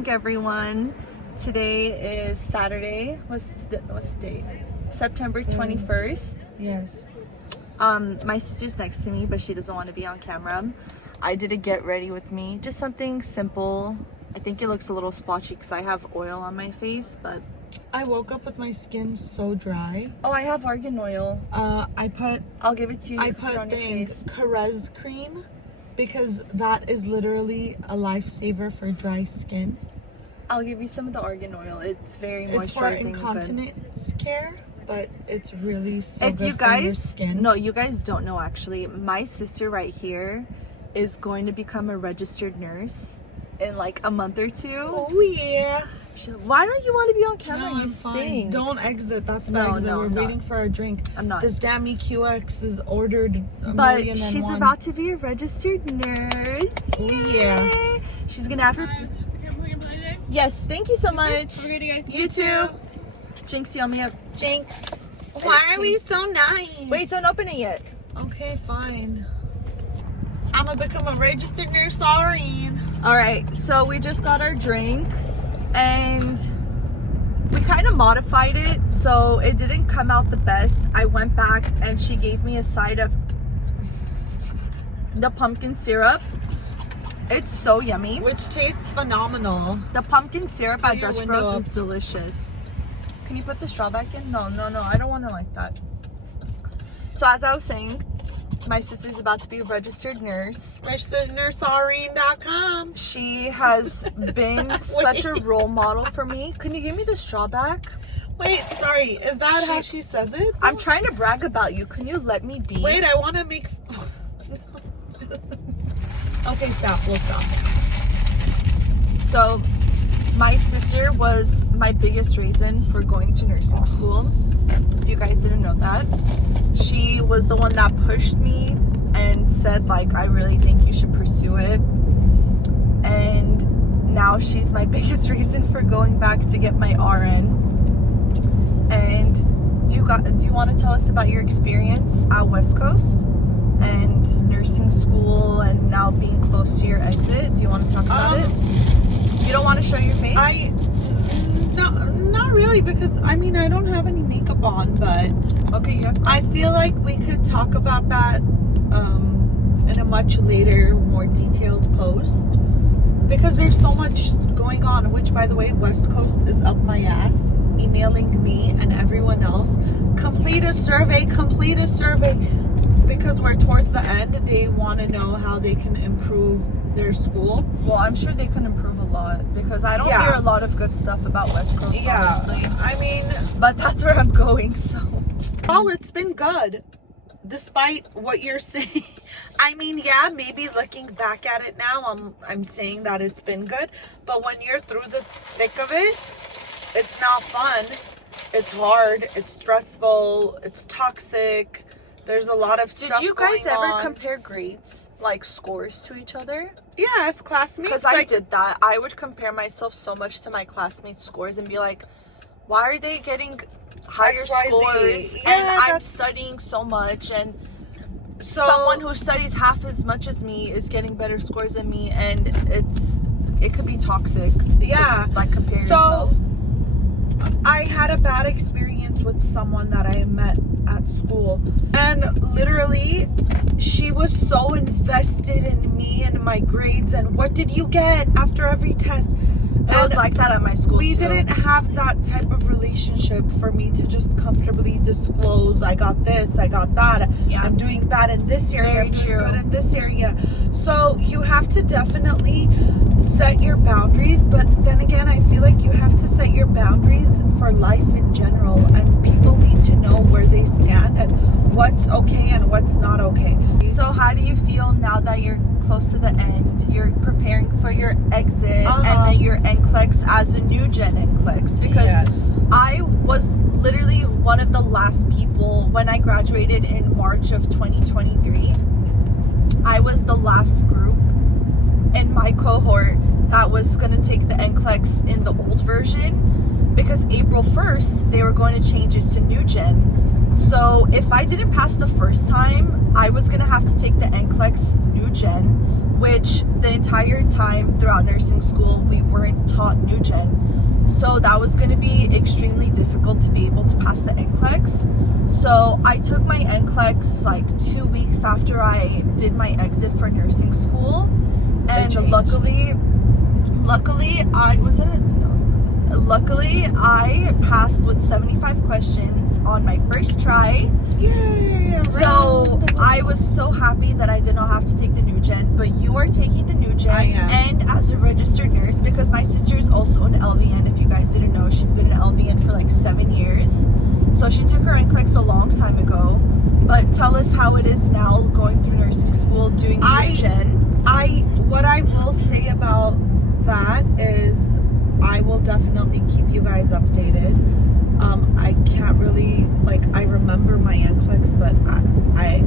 morning, everyone. Today is Saturday. What's the date? September 21st. Yes. My sister's next to me, but she doesn't want to be on camera. I did a get ready with me, just something simple. I think it looks a little splotchy because I have oil on my face, but I woke up with my skin so dry. oh, I have argan oil. I'll give it to you. I put Carez cream because that is literally a lifesaver for dry skin. I'll give you some of the argan oil. It's very moisturizing. It's for incontinence care, but it's really so if good you guys, for your skin. No, you guys don't know actually. My sister right here is going to become a registered nurse in like a month or two. Oh yeah. Why don't you want to be on camera? No, You stink. Don't exit. That's the exit. We're waiting for our drink. I'm not. This damn EQX is ordered but she's about to be a registered nurse. Yeah. She's gonna have her. Yes, thank you so much. Have a good day, guys. You too. Jinx, you on me up. Jinx. Why are we so nice? Wait, don't open it yet. Okay, fine. I'm gonna become a registered nurse. Sorry. All right, so we just got our drink and we kind of modified it, so it didn't come out the best. I went back and she gave me a side of the pumpkin syrup. It's so yummy. Which tastes phenomenal. The pumpkin syrup at Your Dutch window Bros is up. delicious. Can you put the straw back in? No, I don't want it like that. So as I was saying, my sister's about to be a registered nurse. RegisteredNurseAureen.com. She has been such a role model for me. Can you give me the straw back? Wait, sorry. Is that how she says it? I'm trying to brag about you. Can you let me be? Wait, I want to make... Okay, stop. We'll stop. So, my sister was my biggest reason for going to nursing school. If you guys didn't know that. She was the one that pushed me and said, like, I really think you should pursue it. And now she's my biggest reason for going back to get my RN. And do you want to tell us about your experience at West Coast and nursing school and now being close to your exit? Do you want to talk about it? You don't want to show your face? Not really, because I mean I don't have any makeup on, but okay, you have I feel like we could talk about that in a much later, more detailed post, because there's so much going on, which by the way, West Coast is up my ass emailing me and everyone else, complete a survey, because we're towards the end. They want to know how they can improve their school. Well, I'm sure they can improve a lot, because I don't hear a lot of good stuff about West Coast, honestly. I mean, but that's where I'm going, so. Well, it's been good, despite what you're saying. I mean, yeah, maybe looking back at it now, I'm saying that it's been good, but when you're through the thick of it, it's not fun. It's hard. It's stressful. It's toxic. There's a lot of stuff. Did you guys ever on. compare grades, like scores, to each other? Yeah, as classmates. Because I did that. I would compare myself so much to my classmates' scores and be like, why are they getting higher scores? Yeah, and I'm studying so much, and so someone who studies half as much as me is getting better scores than me, and it could be toxic. Yeah. To, like, compare yourself. I had a bad experience with someone that I met at school, and literally she was so invested in me and my grades and what did you get after every test. It was like that at my school. We didn't have that type of relationship for me to just comfortably disclose, I got this, I got that, I'm doing bad in this area, I'm doing good in this area. So you have to definitely set your boundaries, but then again, I feel like you have to set your boundaries for life in general, and people need to know where they stand and what's okay and what's not okay. So how do you feel now that you're close to the end? You're preparing for your exit and then your NCLEX as a new gen NCLEX, because I was literally one of the last people when I graduated in March of 2023. I was the last group in my cohort that was going to take the NCLEX in the old version, because April 1st they were going to change it to new gen. So if I didn't pass the first time, I was going to have to take the NCLEX new gen, which the entire time throughout nursing school, we weren't taught new gen. So that was going to be extremely difficult to be able to pass the NCLEX. So I took my NCLEX like 2 weeks after I did my exit for nursing school. And luckily I passed with 75 questions on my first try. Yay! So I was so happy that I did not have to take the new gen, but you are taking the new gen. I am. And as a registered nurse, because my sister is also an LVN, if you guys didn't know, she's been an LVN for like 7 years. So she took her NCLEX a long time ago. But tell us how it is now going through nursing school, doing new gen. What I will say about that is I will definitely keep you guys updated. I can't really, like, I remember my NCLEX, but I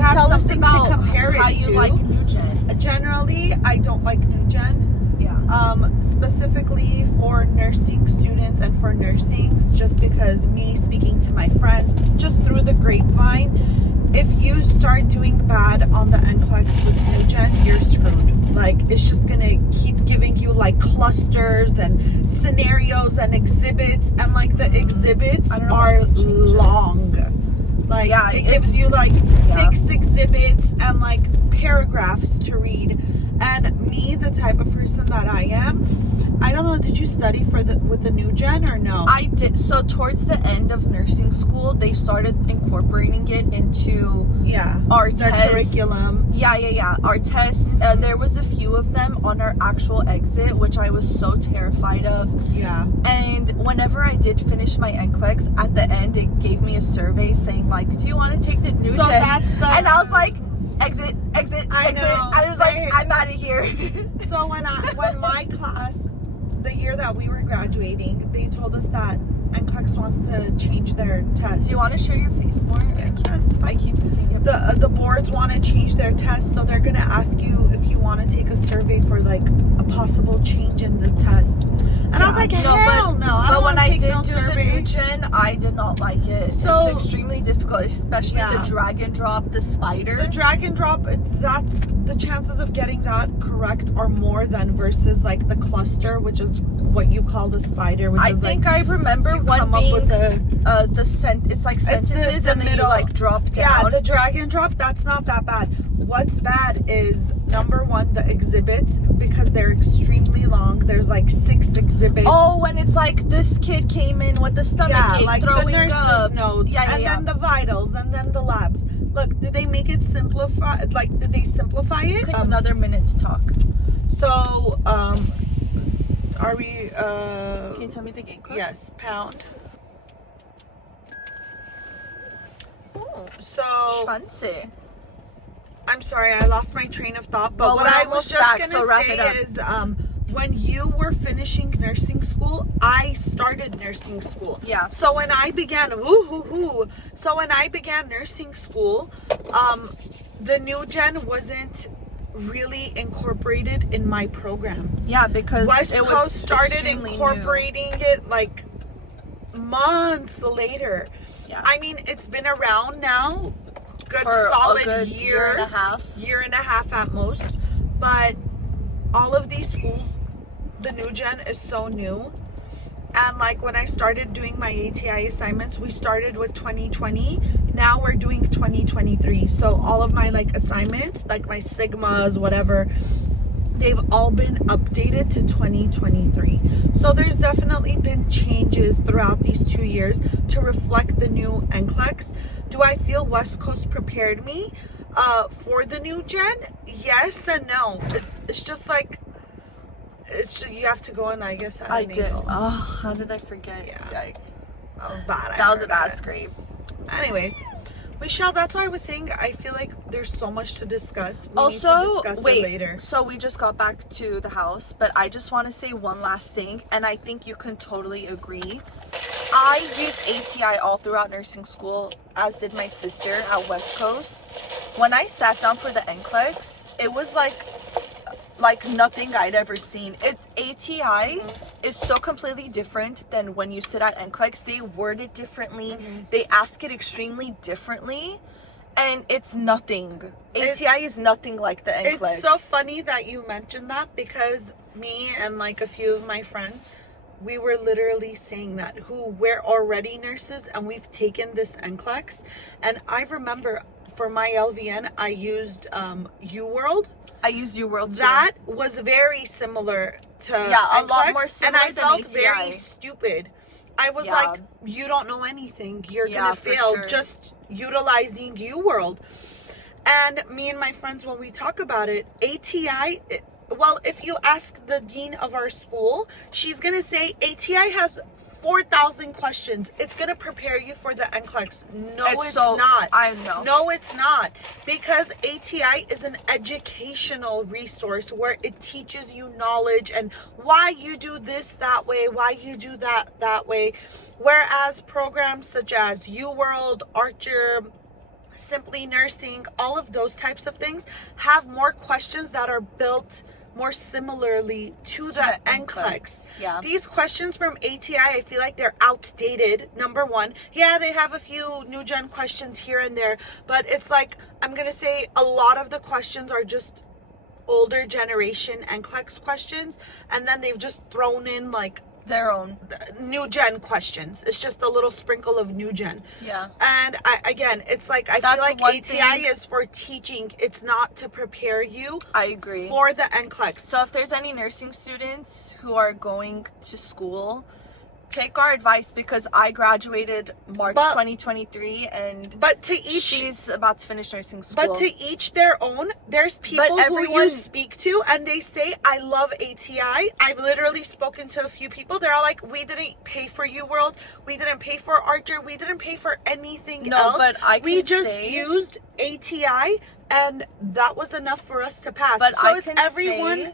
have tell us something about to compare how it you to. like new gen. Generally, I don't like new gen. Yeah. Specifically for nursing students and for nursing, just because me speaking to my friends, just through the grapevine, if you start doing bad on the NCLEX with new gen, you're screwed. Like, it's just gonna keep giving you like clusters and scenarios and exhibits, and like the exhibits are long. Like, yeah, it gives you like 6 exhibits and like paragraphs to read. And me, the type of person that I am, I don't know, did you study with the new gen or no? I did. So towards the end of nursing school, they started incorporating it into our tests. Curriculum. Yeah. Our tests. There was a few of them on our actual exit, which I was so terrified of. Yeah. And whenever I did finish my NCLEX, at the end, it gave me a survey saying like, do you want to take the new gen? And I was like, exit. I was like, I'm out of here. So when my class, the year that we were graduating, they told us that NCLEX wants to change their test. Do you want to show your face more? Yeah, I keep moving it. The boards want to change their test, so they're gonna ask you if you want to take a survey for like a possible change in the test. And I was like, hell no! I don't want to take no survey. But when I did do the new gen, I did not like it. So it's extremely difficult, especially the drag and drop, the spider. The drag and drop, that's the chances of getting that correct are more than versus like the cluster, which is what you call the spider. Which I think I remember one being it's like sentences and then you like drop down. Yeah, the drag and drop, that's not that bad. What's bad is number one, the exhibits, because they're extremely long. There's like 6 exhibits. Oh, when it's like this kid came in with the stomach ache, like throwing the nurse's up. notes, and then the vitals, and then the labs. Look, did they make it simplify? Like, did they simplify it? Another minute to talk. So, are we? Can you tell me the gate code? Yes, pound. Oh, so fancy. I'm sorry, I lost my train of thought. But what I was just gonna say is, when you were finishing nursing school, I started nursing school. Yeah. So when I began, nursing school, the new gen wasn't really incorporated in my program. Yeah, because West it was Coast started incorporating new. it like months later. Yeah. I mean, it's been around now, for solid a good year and a half at most. But all of these schools, the new gen is so new. And like when I started doing my ATI assignments, we started with 2020. Now we're doing 2023. So all of my like assignments, like my sigmas, whatever, they've all been updated to 2023. So there's definitely been changes throughout these 2 years to reflect the new NCLEX. Do I feel West Coast prepared me for the new gen? Yes and no. It's just like, you have to go in, I guess, at an angle. Oh, how did I forget? Yeah. That was bad. That was a bad scrape. Anyways, Michelle, that's why I was saying I feel like there's so much to discuss. We need to discuss it later. So we just got back to the house, but I just want to say one last thing, and I think you can totally agree. I used ATI all throughout nursing school, as did my sister at West Coast. When I sat down for the NCLEX, it was like nothing I'd ever seen. ATI is so completely different than when you sit at NCLEX. They word it differently. They ask it extremely differently. And it's nothing. ATI is nothing like the NCLEX. It's so funny that you mentioned that, because me and like a few of my friends, we were literally saying that, we're already nurses and we've taken this NCLEX. And I remember for my LVN, I used UWorld. I use UWorld too. That was very similar to a NCLEX, lot more similar and I than felt ATI. very stupid. I was like, you don't know anything. You're gonna fail just utilizing UWorld. And me and my friends, when we talk about it, ATI, well, if you ask the dean of our school, she's gonna say ATI has 4,000 questions. It's gonna prepare you for the NCLEX. No, it's not. I know. No, it's not. Because ATI is an educational resource where it teaches you knowledge and why you do this that way, why you do that way. Whereas programs such as UWorld, Archer, Simply Nursing, all of those types of things have more questions that are built more similarly to the NCLEX. Yeah. These questions from ATI, I feel like they're outdated, number one. Yeah, they have a few new gen questions here and there, but it's like, I'm going to say a lot of the questions are just older generation NCLEX questions, and then they've just thrown in like their own new gen questions. It's just a little sprinkle of new gen. Yeah. And again, it's like, I feel like ATI is for teaching. It's not to prepare you. I agree. For the NCLEX. So if there's any nursing students who are going to school, take our advice, because I graduated March 2023, and she's about to finish nursing school. But to each their own. There's people who you speak to and they say, I love ATI. I've literally spoken to a few people. They're all like, we didn't pay for UWorld, we didn't pay for Archer, we didn't pay for anything else. But we just used ATI, and that was enough for us to pass. But so it's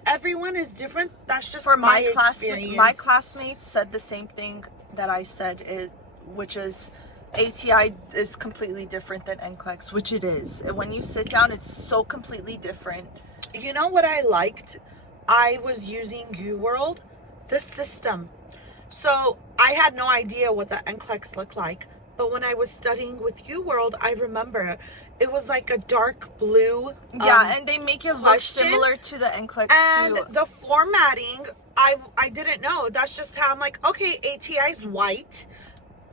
everyone is different. That's just for my classmates. My classmates said the same thing that I said, which is ATI is completely different than NCLEX, which it is. When you sit down, it's so completely different. You know what I liked? I was using UWorld, the system. So I had no idea what the NCLEX looked like. But when I was studying with UWorld, I remember it was like a dark blue. And they make it look similar to the NCLEX and too. The formatting, I didn't know. That's just how I'm like, okay, ATI's white.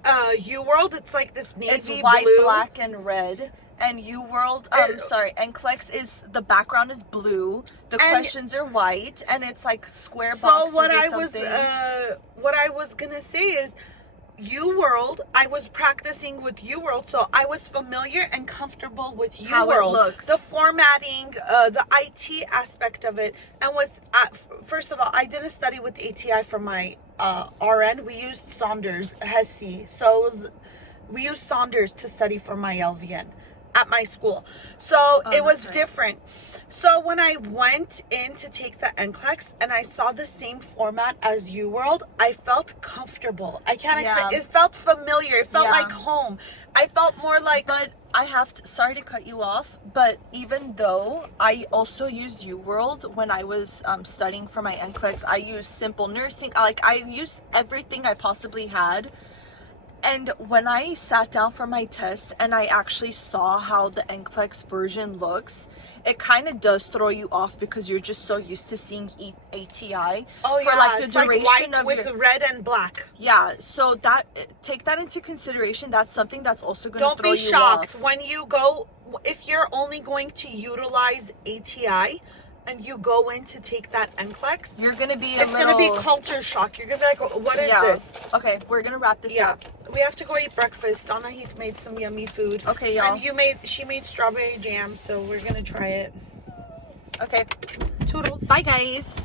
UWorld, it's like this navy blue. It's white, black, and red. And UWorld, NCLEX is, the background is blue, the questions are white, and it's like square boxes. So what I was gonna say is, UWorld, I was practicing with UWorld, so I was familiar and comfortable with UWorld. How it looks. The formatting, the IT aspect of it. And with, first of all, I didn't study with ATI for my RN. We used Saunders, HESI. So we used Saunders to study for my LVN at my school. So it was different. So when I went in to take the NCLEX and I saw the same format as UWorld, I felt comfortable. I can't explain. It felt familiar. It felt like home. I felt more like... But I have to, sorry to cut you off, but even though I also used UWorld when I was studying for my NCLEX, I used Simple Nursing. I used everything I possibly had. And when I sat down for my test and I actually saw how the NCLEX version looks, it kind of does throw you off, because you're just so used to seeing ATI for like the duration of with red and black. Yeah, so take that into consideration. That's something that's also going to throw you off. Don't be shocked when you go, if you're only going to utilize ATI and you go in to take that NCLEX, you're gonna be it's gonna be culture shock. You're gonna be like, oh, what is this? Okay, we're gonna wrap this up. We have to go eat breakfast. Donna Heath made some yummy food. Okay, y'all. And she made strawberry jam, so we're gonna try it. Okay. Toodles. Bye, guys.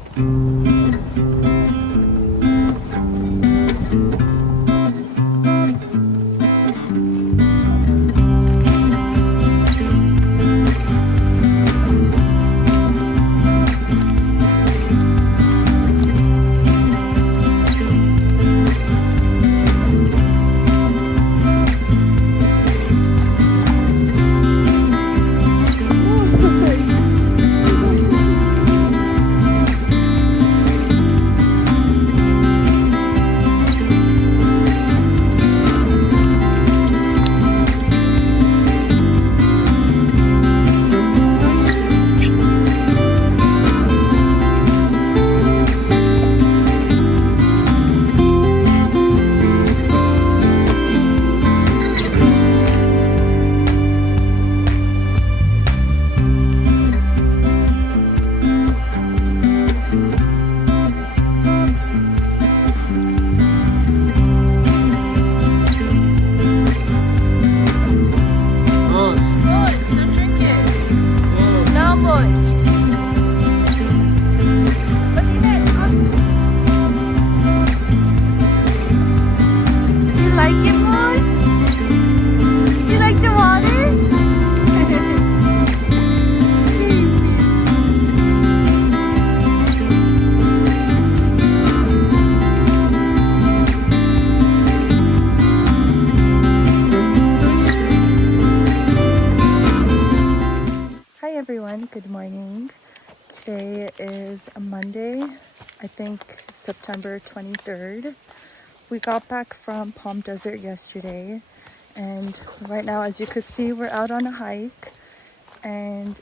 Today is a Monday, I think September 23rd. We got back from Palm Desert yesterday, and right now, as you could see, we're out on a hike, and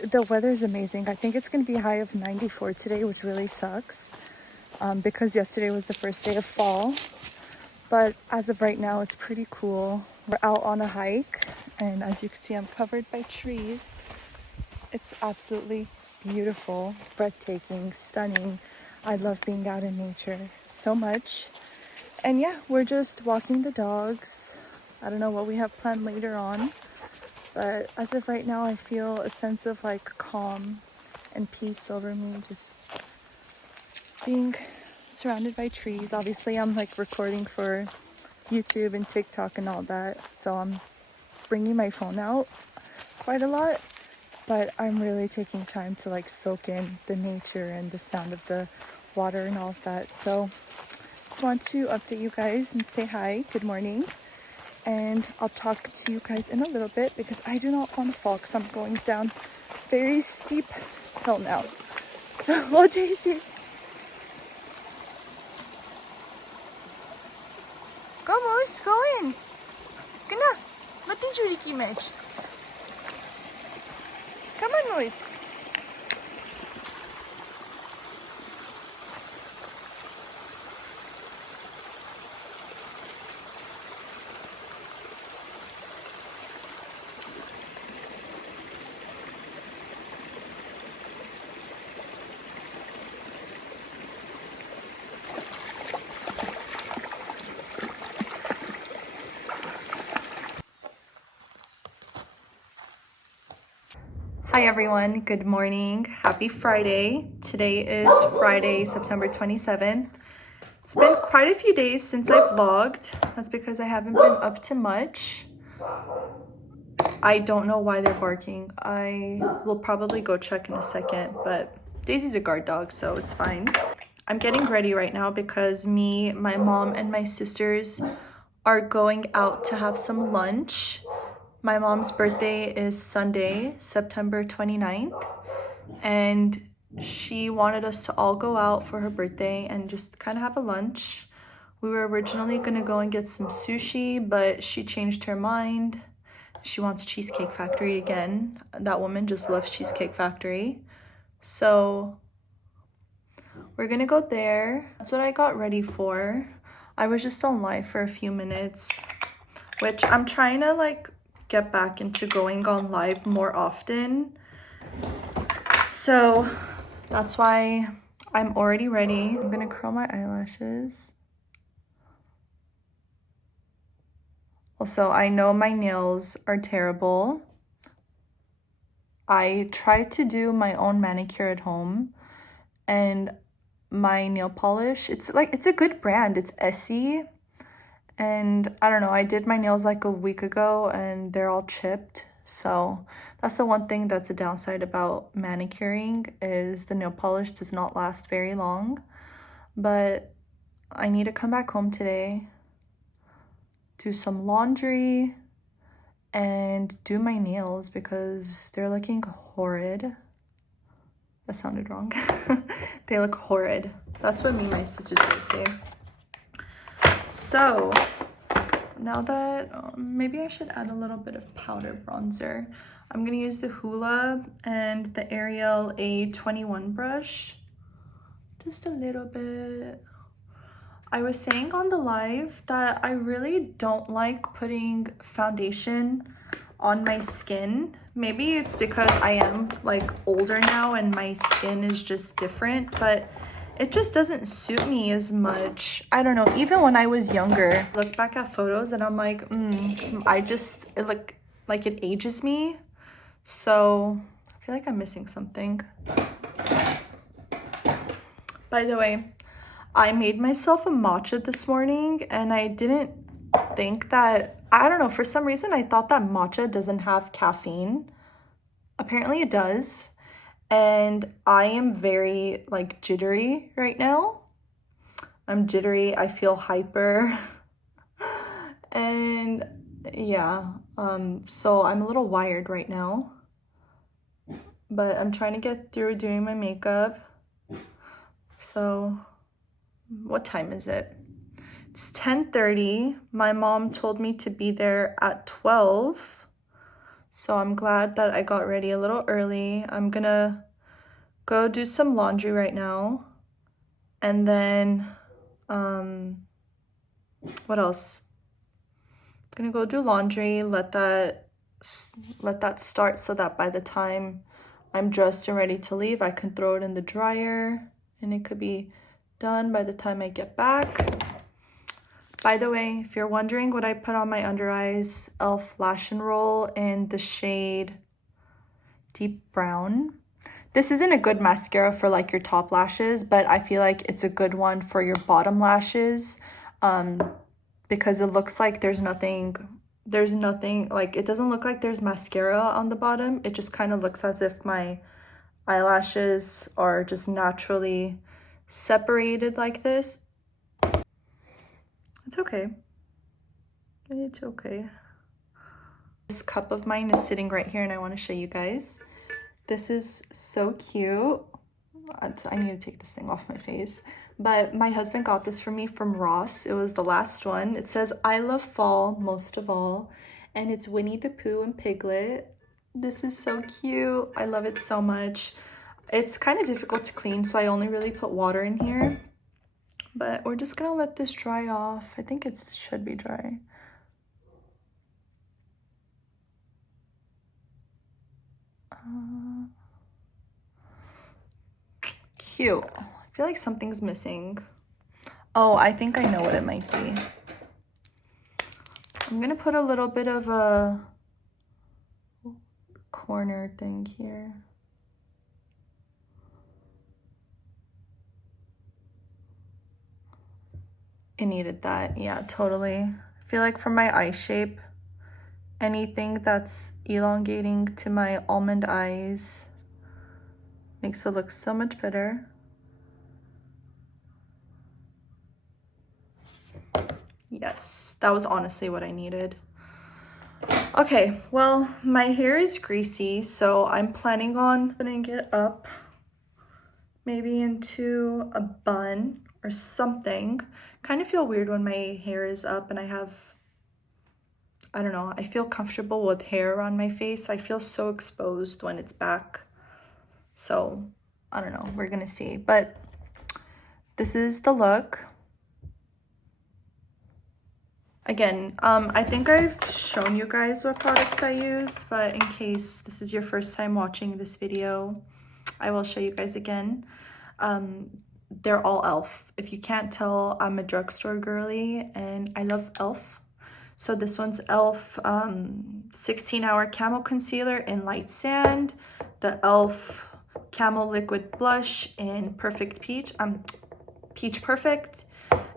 the weather is amazing. I think it's going to be a high of 94 today, which really sucks, because yesterday was the first day of fall. But as of right now, it's pretty cool. We're out on a hike, and as you can see, I'm covered by trees. It's absolutely beautiful, breathtaking, stunning. I love being out in nature so much. And yeah, we're just walking the dogs. I don't know what we have planned later on, but as of right now, I feel a sense of like calm and peace over me, just being surrounded by trees. Obviously, I'm like recording for YouTube and TikTok and all that, so I'm bringing my phone out quite a lot, but I'm really taking time to like soak in the nature and the sound of the water and all of that. So just want to update you guys and say hi, good morning, and I'll talk to you guys in a little bit because I do not want to fall because I'm going down very steep hill now. So, oh Daisy, vamos, go in. Kena, mati juriki match. Come on, Luis. Hi everyone, good morning. Happy Friday. Today is Friday, September 27th. It's been quite a few days since I vlogged. That's because I haven't been up to much. I don't know why they're barking. I will probably go check in a second, but Daisy's a guard dog, so it's fine. I'm getting ready right now because me, my mom, and my sisters are going out to have some lunch. My mom's birthday is Sunday, September 29th, and she wanted us to all go out for her birthday and just kind of have a lunch. We were originally going to go and get some sushi, but she changed her mind. She wants Cheesecake Factory again. That woman just loves Cheesecake Factory. So we're gonna go there. That's what I got ready for. I was just on live for a few minutes, which I'm trying to like get back into going on live more often. So that's why I'm already ready. I'm gonna curl my eyelashes. Also, I know my nails are terrible. I tried to do my own manicure at home, and my nail polish, it's a good brand. It's Essie. And I don't know, I did my nails like a week ago and they're all chipped. So that's the one thing that's a downside about manicuring, is the nail polish does not last very long. But I need to come back home today, do some laundry, and do my nails because they're looking horrid. That sounded wrong. They look horrid. That's what me and my sisters would say. So now that maybe I should add a little bit of powder bronzer. I'm gonna use the Hoola and the Ariel A21 brush, just a little bit. I was saying on the live that I really don't like putting foundation on my skin. Maybe it's because I am like older now and my skin is just different, but it just doesn't suit me as much. I don't know, even when I was younger, I look back at photos and I'm like, it look like it ages me. So I feel like I'm missing something. By the way, I made myself a matcha this morning and I didn't think that, I don't know, for some reason I thought that matcha doesn't have caffeine. Apparently it does. And I am very like jittery right now. I'm jittery, I feel hyper. And yeah, so I'm a little wired right now. but I'm trying to get through doing my makeup. So what time is it? It's 10:30. My mom told me to be there at 12. So I'm glad that I got ready a little early. I'm gonna go do some laundry right now. And then, what else? I'm gonna go do laundry, let that start so that by the time I'm dressed and ready to leave, I can throw it in the dryer and it could be done by the time I get back. By the way, if you're wondering what I put on my under eyes, e.l.f. Lash and Roll in the shade Deep Brown. This isn't a good mascara for like your top lashes, but I feel like it's a good one for your bottom lashes, because it looks like there's nothing, like it doesn't look like there's mascara on the bottom. It just kind of looks as if my eyelashes are just naturally separated like this. It's okay. It's okay. This cup of mine is sitting right here and I want to show you guys. This is so cute. I need to take this thing off my face. But my husband got this for me from Ross. It was the last one. It says, "I love fall most of all." And it's Winnie the Pooh and Piglet. This is so cute. I love it so much. It's kind of difficult to clean, so I only really put water in here. But we're just gonna let this dry off. I think it should be dry. Cute. I feel like something's missing. Oh, I think I know what it might be. I'm gonna put a little bit of a corner thing here. It needed that. Yeah, totally. I feel like for my eye shape, anything that's elongating to my almond eyes makes it look so much better. Yes, that was honestly what I needed. Okay, well, my hair is greasy, so I'm planning on putting it up maybe into a bun or something. Kind of feel weird when my hair is up and I don't know, I feel comfortable with hair on my face. I feel so exposed when it's back. So, I don't know, we're gonna see. But this is the look. Again, I think I've shown you guys what products I use, but in case this is your first time watching this video, I will show you guys again. They're all e.l.f. If you can't tell, I'm a drugstore girly and I love e.l.f. So this one's e.l.f. 16-hour Camo Concealer in Light Sand, the e.l.f. Camo Liquid Blush in Perfect Peach, Peach Perfect,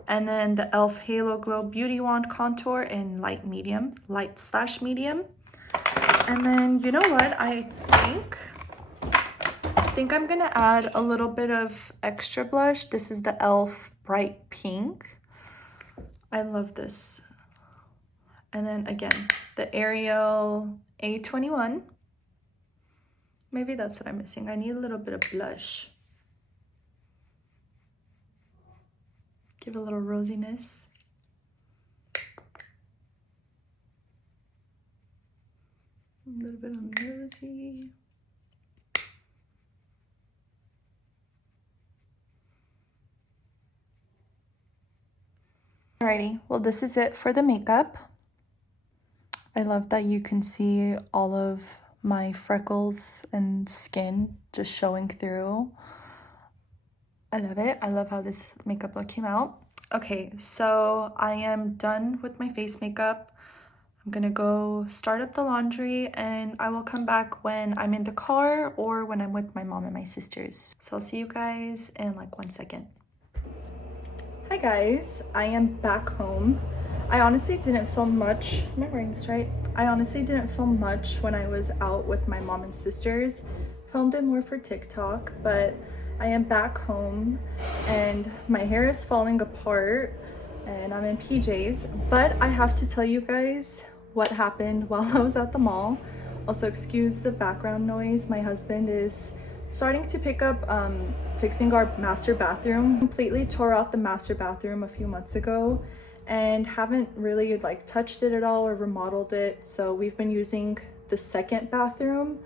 and then the e.l.f. Halo Glow Beauty Wand Contour in light medium. And then, you know what, I think I'm gonna add a little bit of extra blush. This is the e.l.f. Bright Pink. I love this. And then again, the Ariel A21. Maybe that's what I'm missing. I need a little bit of blush. Give a little rosiness. A little bit on rosy. Alrighty, well, this is it for the makeup. I love that you can see all of my freckles and skin just showing through. I love it. I love how this makeup look came out. Okay, so I am done with my face makeup. I'm gonna go start up the laundry and I will come back when I'm in the car or when I'm with my mom and my sisters. So I'll see you guys in like 1 second. Hi guys, I am back home. I honestly didn't film much. Am I wearing this right? I honestly didn't film much when I was out with my mom and sisters. Filmed it more for TikTok, but I am back home and my hair is falling apart and I'm in PJs. But I have to tell you guys what happened while I was at the mall. Also, excuse the background noise. My husband is starting to pick up fixing our master bathroom. Completely tore out the master bathroom a few months ago and haven't really like touched it at all or remodeled it. So we've been using the second bathroom,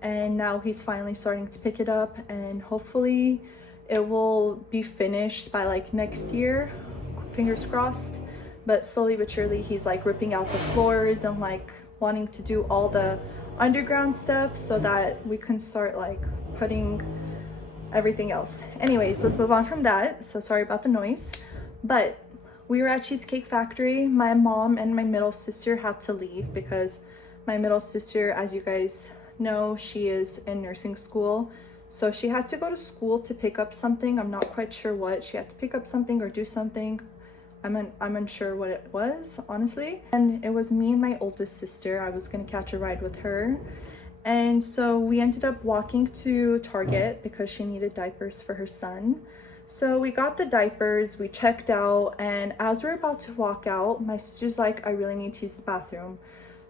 and now he's finally starting to pick it up, and hopefully it will be finished by like next year, fingers crossed. But slowly but surely he's like ripping out the floors and like wanting to do all the underground stuff so that we can start like putting everything else. Anyways, let's move on from that. So sorry about the noise. But we were at Cheesecake Factory. My mom and my middle sister had to leave because my middle sister, as you guys know, she is in nursing school. So she had to go to school to pick up something. I'm not quite sure what. She had to pick up something or do something. I'm unsure what it was, honestly. And it was me and my oldest sister. I was gonna catch a ride with her. And so we ended up walking to Target because she needed diapers for her son. So we got the diapers, we checked out, and as we're about to walk out, my sister's like, I really need to use the bathroom.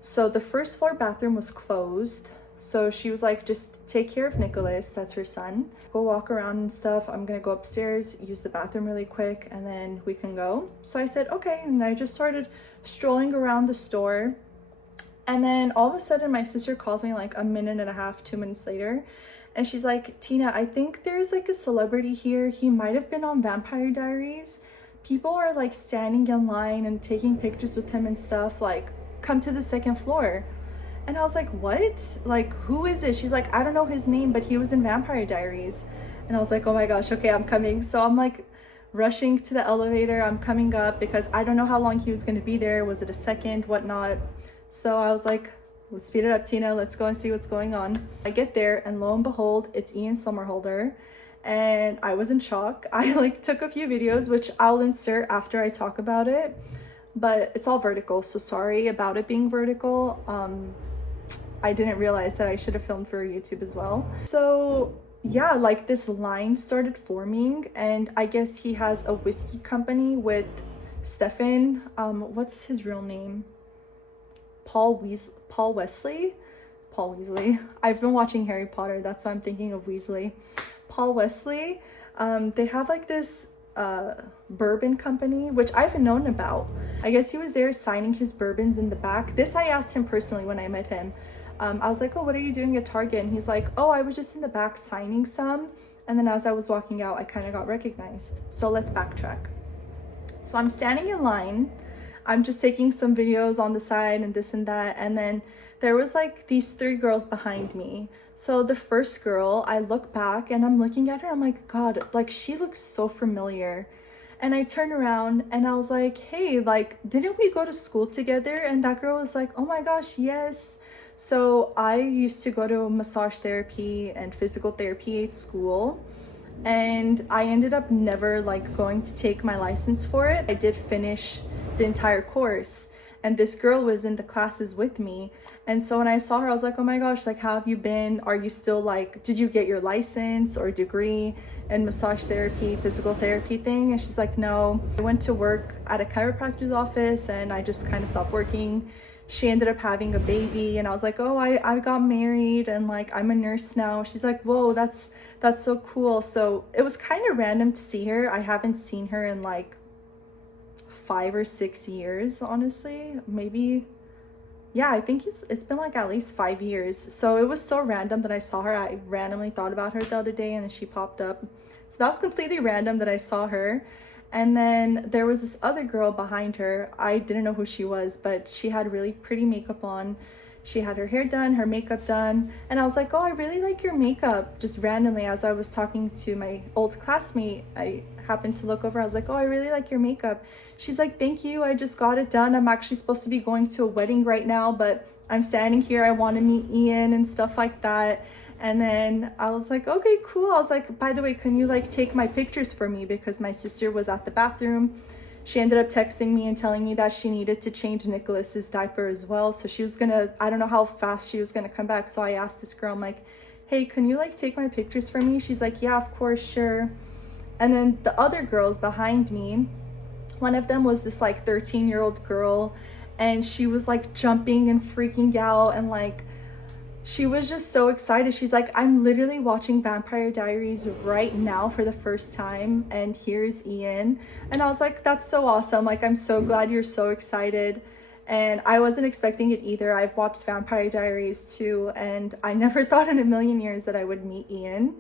So the first floor bathroom was closed. So she was like, just take care of Nicholas, that's her son. Go walk around and stuff. I'm gonna go upstairs, use the bathroom really quick, and then we can go. So I said, okay, and I just started strolling around the store. And then all of a sudden my sister calls me like a minute and a half, 2 minutes later. And she's like, Tina, I think there's like a celebrity here. He might have been on Vampire Diaries. People are like standing in line and taking pictures with him and stuff. Like, come to the second floor. And I was like, what? Like, who is it? She's like, I don't know his name, but he was in Vampire Diaries. And I was like, oh my gosh, okay, I'm coming. So I'm like rushing to the elevator. I'm coming up because I don't know how long he was going to be there. Was it a second, whatnot? So I was like, let's speed it up, Tina. Let's go and see what's going on. I get there and lo and behold, it's Ian Somerhalder. And I was in shock. I like took a few videos, which I'll insert after I talk about it. But it's all vertical, so sorry about it being vertical. I didn't realize that I should have filmed for YouTube as well. So yeah, like this line started forming, and I guess he has a whiskey company with Stefan. What's his real name? Paul Wesley. I've been watching Harry Potter, that's why I'm thinking of Weasley. Paul Wesley. They have like this bourbon company, which I've known about. I guess he was there signing his bourbons in the back. This I asked him personally when I met him. I was like, oh, what are you doing at Target? And he's like, oh, I was just in the back signing some. And then as I was walking out, I kind of got recognized. So let's backtrack. So I'm standing in line. I'm just taking some videos on the side and this and that. And then there was like these 3 girls behind me. So the first girl, I look back and I'm looking at her. I'm like, God, like she looks so familiar. And I turn around and I was like, hey, like, didn't we go to school together? And that girl was like, oh my gosh, yes. So I used to go to massage therapy and physical therapy at school. And I ended up never like going to take my license for it. I did finish the entire course. And this girl was in the classes with me. And so when I saw her, I was like, oh my gosh, like, how have you been? Are you still like, did you get your license or degree in massage therapy, physical therapy thing? And she's like, no. I went to work at a chiropractor's office and I just kind of stopped working. She ended up having a baby and I was like, oh, I got married and like, I'm a nurse now. She's like, whoa, that's so cool. So it was kind of random to see her. I haven't seen her in like 5 or 6 years, honestly. Maybe, yeah, I think it's been like at least 5 years. So it was so random that I saw her. I randomly thought about her the other day and then she popped up. So that was completely random that I saw her. And then there was this other girl behind her. I didn't know who she was, but she had really pretty makeup on. She had her hair done, her makeup done. And I was like, oh, I really like your makeup. Just randomly, as I was talking to my old classmate, I happened to look over. I was like, oh, I really like your makeup. She's like, thank you. I just got it done. I'm actually supposed to be going to a wedding right now, but I'm standing here. I want to meet Ian and stuff like that. And then I was like, okay, cool. I was like, by the way, can you like take my pictures for me? Because my sister was at the bathroom. She ended up texting me and telling me that she needed to change Nicholas's diaper as well. So she was gonna, I don't know how fast she was gonna come back. So I asked this girl, I'm like, hey, can you like take my pictures for me? She's like, yeah, of course, sure. And then the other girls behind me, one of them was this like 13-year-old girl, and she was like jumping and freaking out and like she was just so excited. She's like, I'm literally watching Vampire Diaries right now for the first time, and here's Ian. And I was like, that's so awesome. Like, I'm so glad you're so excited. And I wasn't expecting it either. I've watched Vampire Diaries too, and I never thought in a million years that I would meet Ian.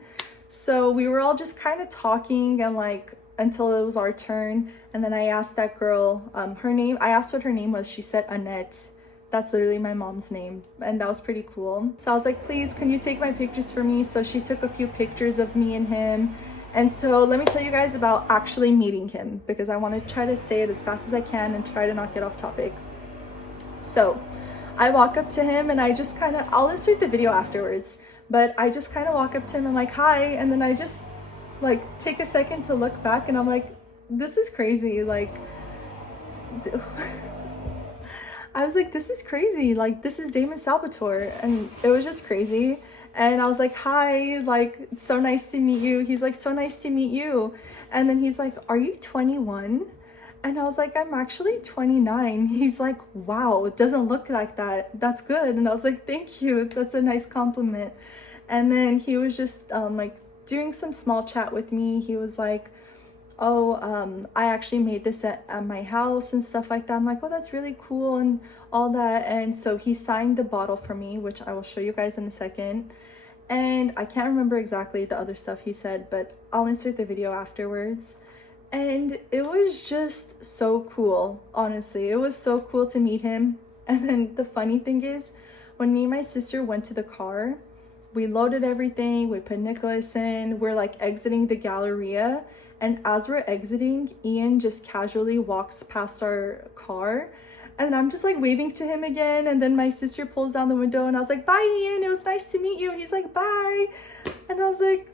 So we were all just kind of talking and like until it was our turn. And then I asked that girl, I asked what her name was. She said Annette. That's literally my mom's name, and that was pretty cool. So I was like, please, can you take my pictures for me? So she took a few pictures of me and him. And so let me tell you guys about actually meeting him, because I want to try to say it as fast as I can and try to not get off topic. So I walk up to him and I just kind of, I'll insert the video afterwards, but I just kind of walk up to him and like, hi. And then I just like take a second to look back and I'm like, this is crazy. Like, I was like, this is crazy. Like, this is Damon Salvatore. And it was just crazy. And I was like, hi, like, so nice to meet you. He's like, so nice to meet you. And then he's like, are you 21? And I was like, I'm actually 29. He's like, wow, it doesn't look like that. That's good. And I was like, thank you. That's a nice compliment. And then he was just like doing some small chat with me. He was like, oh, I actually made this at my house and stuff like that. I'm like, oh, that's really cool and all that. And so he signed the bottle for me, which I will show you guys in a second. And I can't remember exactly the other stuff he said, but I'll insert the video afterwards. And it was just so cool, honestly. It was so cool to meet him. And then the funny thing is, when me and my sister went to the car, we loaded everything, we put Nicholas in, we're like exiting the Galleria. And as we're exiting, Ian just casually walks past our car. And I'm just like waving to him again. And then my sister pulls down the window and I was like, bye, Ian. It was nice to meet you. He's like, bye. And I was like,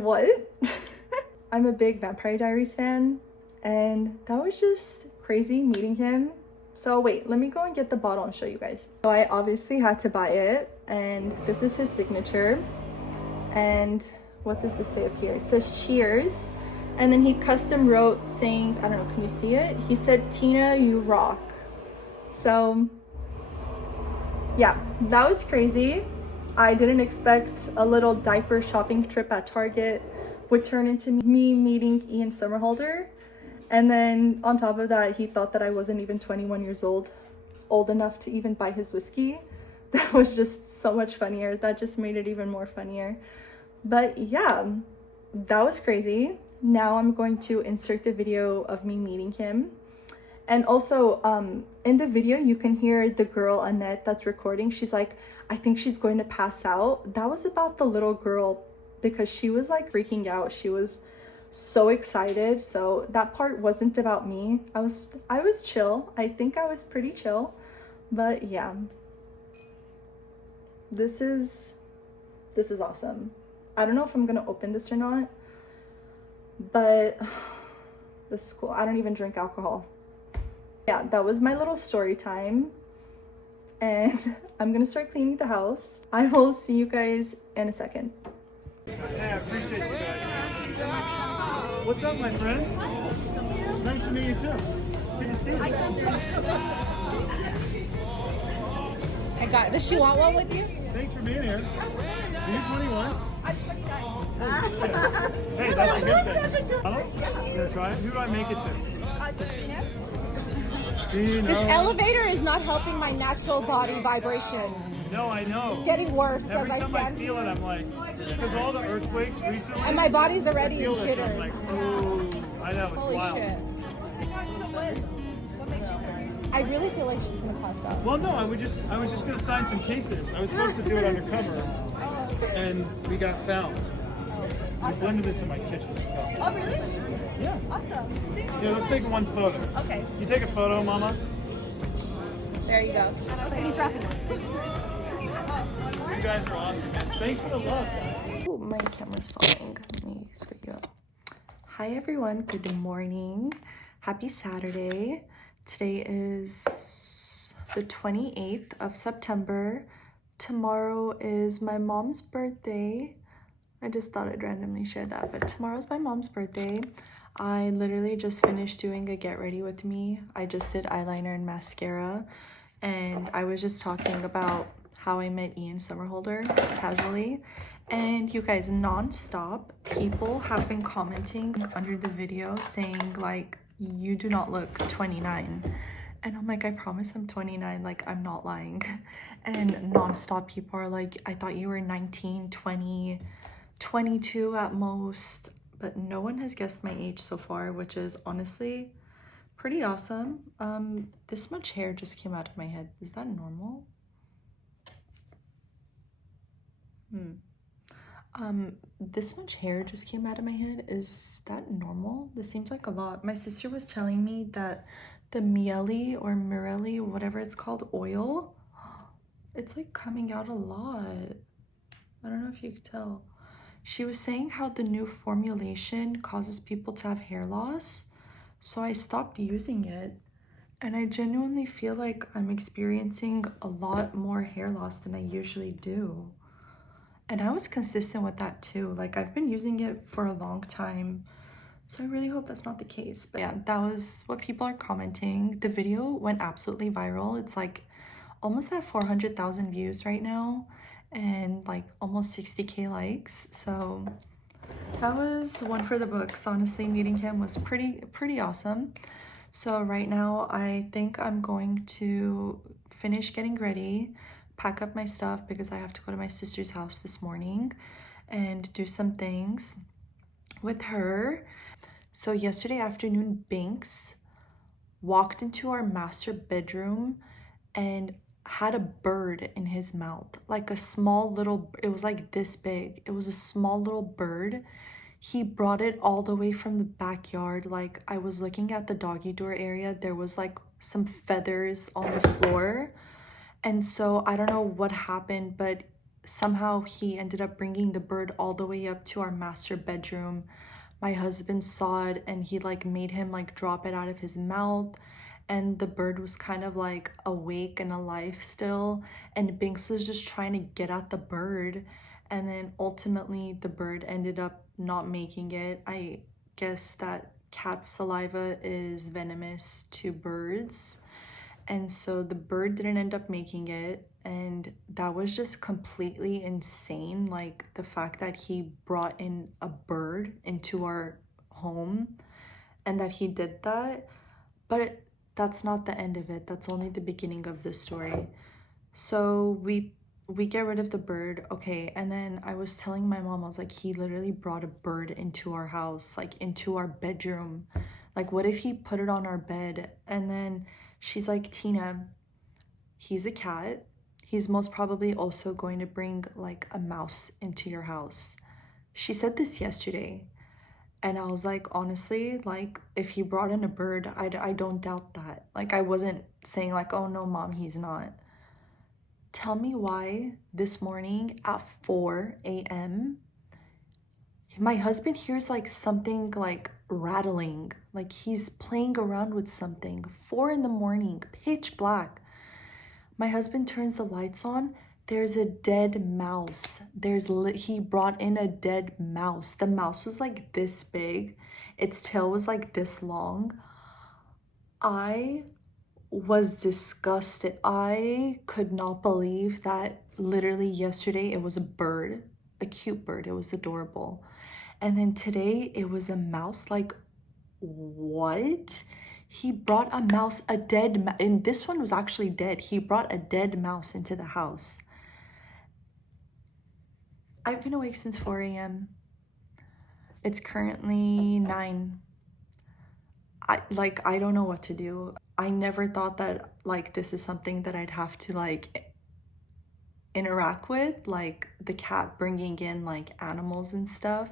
what? I'm a big Vampire Diaries fan. And that was just crazy meeting him. So wait, let me go and get the bottle and show you guys. So I obviously had to buy it. And this is his signature. And what does this say up here? It says cheers. And then he custom wrote saying, I don't know, can you see it? He said, Tina, you rock. So yeah, that was crazy. I didn't expect a little diaper shopping trip at Target would turn into me meeting Ian Somerhalder. And then on top of that, he thought that I wasn't even 21 years old enough to even buy his whiskey. That was just so much funnier. That just made it even more funnier. But yeah, that was crazy. Now I'm going to insert the video of me meeting him. And also in the video, you can hear the girl, Annette, that's recording. She's like, I think she's going to pass out. That was about the little girl because she was like freaking out. She was so excited. So that part wasn't about me. I was chill. I think I was pretty chill. But yeah, this is awesome. I don't know if I'm gonna open this or not, but the school, I don't even drink alcohol. Yeah, that was my little story time. And I'm gonna start cleaning the house. I will see you guys in a second. Hey, I appreciate you guys. What's up, my friend? Nice to meet you too. Good to see you. Does she want one with you? Thanks for being here. Are you 21? I'm 29. Hey, that's a good thing. You gonna try it? Who do I make it to? Tina. Tina. This elevator is not helping my natural body vibration. No, I know. It's getting worse Every as I time I stand. feel it, I'm like, because all the earthquakes recently. And my body's I already in feel this, I'm jitters. like, oh, I know, it's Holy wild. shit. I really feel like she's gonna pass out. Well, no, I was just gonna sign some cases. I was supposed to do it undercover, and we got found. I blended this in my kitchen. So. Oh, really? Yeah. Awesome. Yeah, let's take one photo. Okay. You take a photo, Mama. There you go. He's wrapping up. You guys are awesome. Thanks for the love, guys. Oh, my camera's falling. Let me screw you up. Hi, everyone. Good morning. Happy Saturday. Today is the 28th of September. Tomorrow is my mom's birthday. I just thought I'd randomly share that, but tomorrow's my mom's birthday. I literally just finished doing a get ready with me. I just did eyeliner and mascara, and I was just talking about How I Met Ian Somerhalder casually. And you guys, non-stop people have been commenting under the video saying like, you do not look 29. And I'm like, I promise I'm 29, like I'm not lying. And non-stop people are like, I thought you were 19, 20, 22 at most. But no one has guessed my age so far, which is honestly pretty awesome. This much hair just came out of my head. Is that normal? This much hair just came out of my head. Is that normal? This seems like a lot. My sister was telling me that the Miele or Mirelli, whatever it's called, oil, it's like coming out a lot. I don't know if you could tell. She was saying how the new formulation causes people to have hair loss. So I stopped using it. And I genuinely feel like I'm experiencing a lot more hair loss than I usually do. And I was consistent with that too. Like I've been using it for a long time. So I really hope that's not the case. But yeah, that was what people are commenting. The video went absolutely viral. It's like almost at 400,000 views right now and like almost 60K likes. So that was one for the books. Honestly, meeting him was pretty awesome. So right now I think I'm going to finish getting ready, pack up my stuff because I have to go to my sister's house this morning and do some things with her. So yesterday afternoon, Binks walked into our master bedroom and had a bird in his mouth, like a small little, it was like this big. It was a small little bird. He brought it all the way from the backyard. Like I was looking at the doggy door area, there was like some feathers on the floor. And so I don't know what happened, but somehow he ended up bringing the bird all the way up to our master bedroom. My husband saw it and he like made him like drop it out of his mouth. And the bird was kind of like awake and alive still. And Binks was just trying to get at the bird. And then ultimately the bird ended up not making it. I guess that cat saliva is venomous to birds. And so the bird didn't end up making it. And that was just completely insane. Like the fact that he brought in a bird into our home and that he did that. But that's not the end of it. That's only the beginning of the story. So we get rid of the bird. Okay, and then I was telling my mom, I was like, he literally brought a bird into our house, like into our bedroom. Like what if he put it on our bed? And then she's like, Tina, he's a cat. He's most probably also going to bring like a mouse into your house. She said this yesterday. And I was like, honestly, like if he brought in a bird, I don't doubt that. Like I wasn't saying like, oh no, mom, he's not. Tell me why this morning at 4 a.m. my husband hears like something like rattling, like he's playing around with something. 4 in the morning, pitch black. My husband turns the lights on. There's a dead mouse. He brought in a dead mouse. The mouse was like this big. Its tail was like this long. I was disgusted. I could not believe that literally yesterday it was a bird, a cute bird. It was adorable. And then today it was a mouse. Like, what? He brought a mouse, and this one was actually dead. He brought a dead mouse into the house. I've been awake since 4 a.m. It's currently 9. I don't know what to do. I never thought that like this is something that I'd have to like interact with, like the cat bringing in like animals and stuff.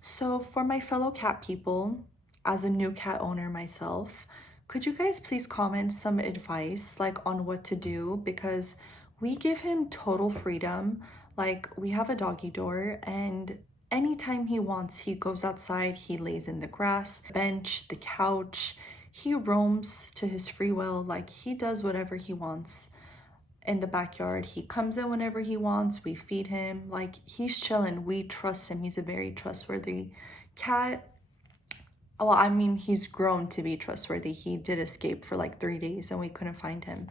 So for my fellow cat people, as a new cat owner myself, could you guys please comment some advice like on what to do? Because we give him total freedom. Like we have a doggy door and anytime he wants, he goes outside, he lays in the grass, bench, the couch, he roams to his free will. Like he does whatever he wants in the backyard. He comes in whenever he wants, we feed him, like he's chilling, we trust him. He's a very trustworthy cat. Well, I mean, he's grown to be trustworthy. He did escape for like 3 days and we couldn't find him.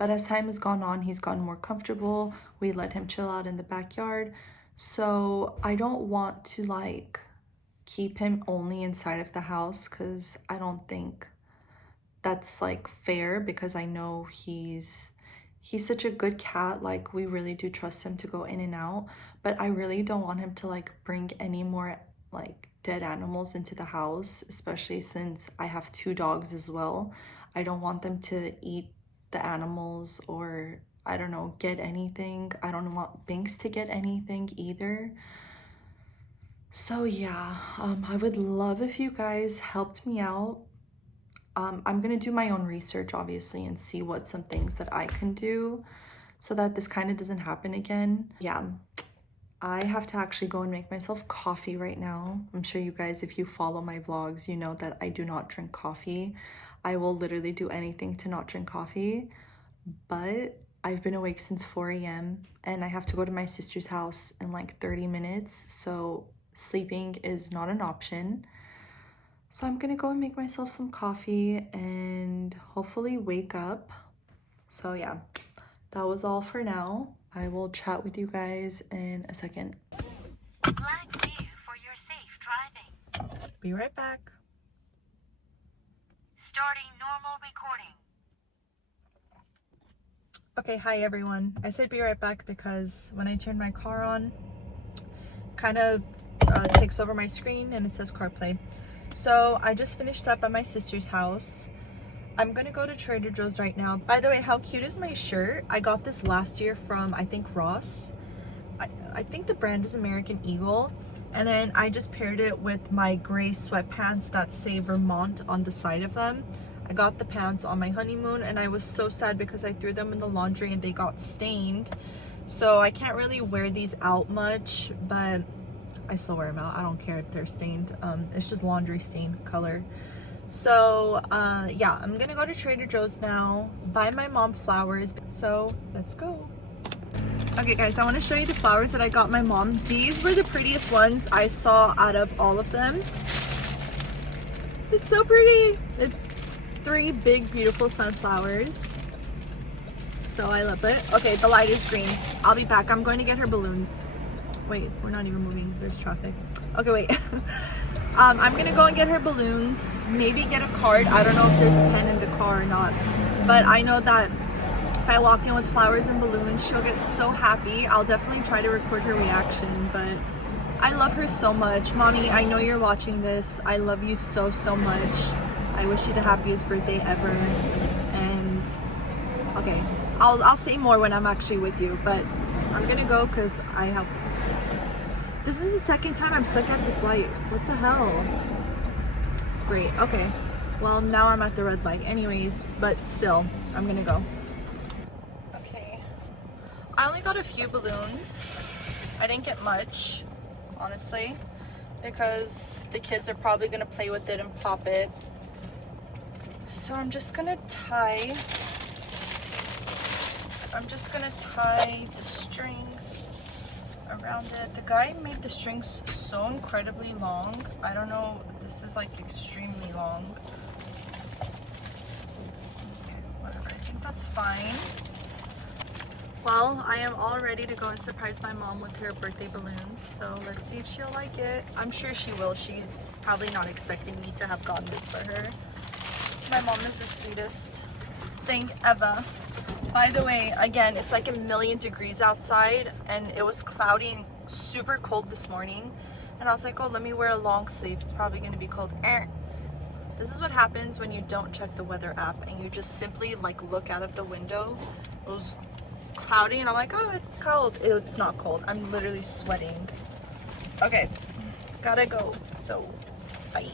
But as time has gone on, he's gotten more comfortable. We let him chill out in the backyard. So I don't want to like keep him only inside of the house, because I don't think that's like fair, because I know he's such a good cat. Like, we really do trust him to go in and out, but I really don't want him to like bring any more like dead animals into the house, especially since I have 2 dogs as well. I don't want them to eat the animals, or I don't know, get anything. I don't want Binks to get anything either. So yeah, I would love if you guys helped me out. I'm gonna do my own research, obviously, and see what some things that I can do so that this kind of doesn't happen again. Yeah, I have to actually go and make myself coffee right now. I'm sure you guys, if you follow my vlogs, you know that I do not drink coffee. I will literally do anything to not drink coffee, but I've been awake since 4 a.m. and I have to go to my sister's house in like 30 minutes, so sleeping is not an option. So I'm gonna go and make myself some coffee and hopefully wake up. So yeah, that was all for now. I will chat with you guys in a second. Flag you for your safe driving. Be right back. Starting normal recording. Okay, hi everyone. I said be right back because when I turn my car on, kind of takes over my screen and it says CarPlay. So I just finished up at my sister's house. I'm gonna go to Trader Joe's right now. By the way, how cute is my shirt? I got this last year from, I think, Ross. I think the brand is American Eagle. And then I just paired it with my gray sweatpants that say Vermont on the side of them. I got the pants on my honeymoon and I was so sad because I threw them in the laundry and they got stained. So I can't really wear these out much, but I still wear them out. I don't care if they're stained. It's just laundry stain color. So yeah, I'm gonna go to Trader Joe's now, buy my mom flowers. So let's go. Okay guys, I want to show you the flowers that I got my mom. These were the prettiest ones I saw out of all of them. It's so pretty. It's 3 big beautiful sunflowers. So I love it. Okay, the light is green. I'll be back. I'm going to get her balloons. Wait, we're not even moving. There's traffic. Okay, wait. I'm gonna go and get her balloons, maybe get a card. I don't know if there's a pen in the car or not, but I know that if I walk in with flowers and balloons, she'll get so happy. I'll definitely try to record her reaction, but I love her so much. Mommy, I know you're watching this. I love you so, so much. I wish you the happiest birthday ever. And okay, I'll say more when I'm actually with you, but I'm gonna go because I have... This is the second time I'm stuck at this light. What the hell? Great, okay. Well, now I'm at the red light anyways, but still, I'm gonna go. Okay. I only got a few balloons. I didn't get much, honestly, because the kids are probably gonna play with it and pop it. So I'm just gonna tie the strings around it. The guy made the strings so incredibly long. I don't know, this is like extremely long. Okay, whatever, I think that's fine. Well, I am all ready to go and surprise my mom with her birthday balloons, so let's see if she'll like it. I'm sure she will. She's probably not expecting me to have gotten this for her. My mom is the sweetest thing ever. By the way, again, it's like 1,000,000 degrees outside and it was cloudy and super cold this morning. And I was like, oh, let me wear a long sleeve. It's probably going to be cold. This is what happens when you don't check the weather app and you just simply like look out of the window. It was cloudy and I'm like, oh, it's cold. It's not cold. I'm literally sweating. Okay, gotta go. So, bye.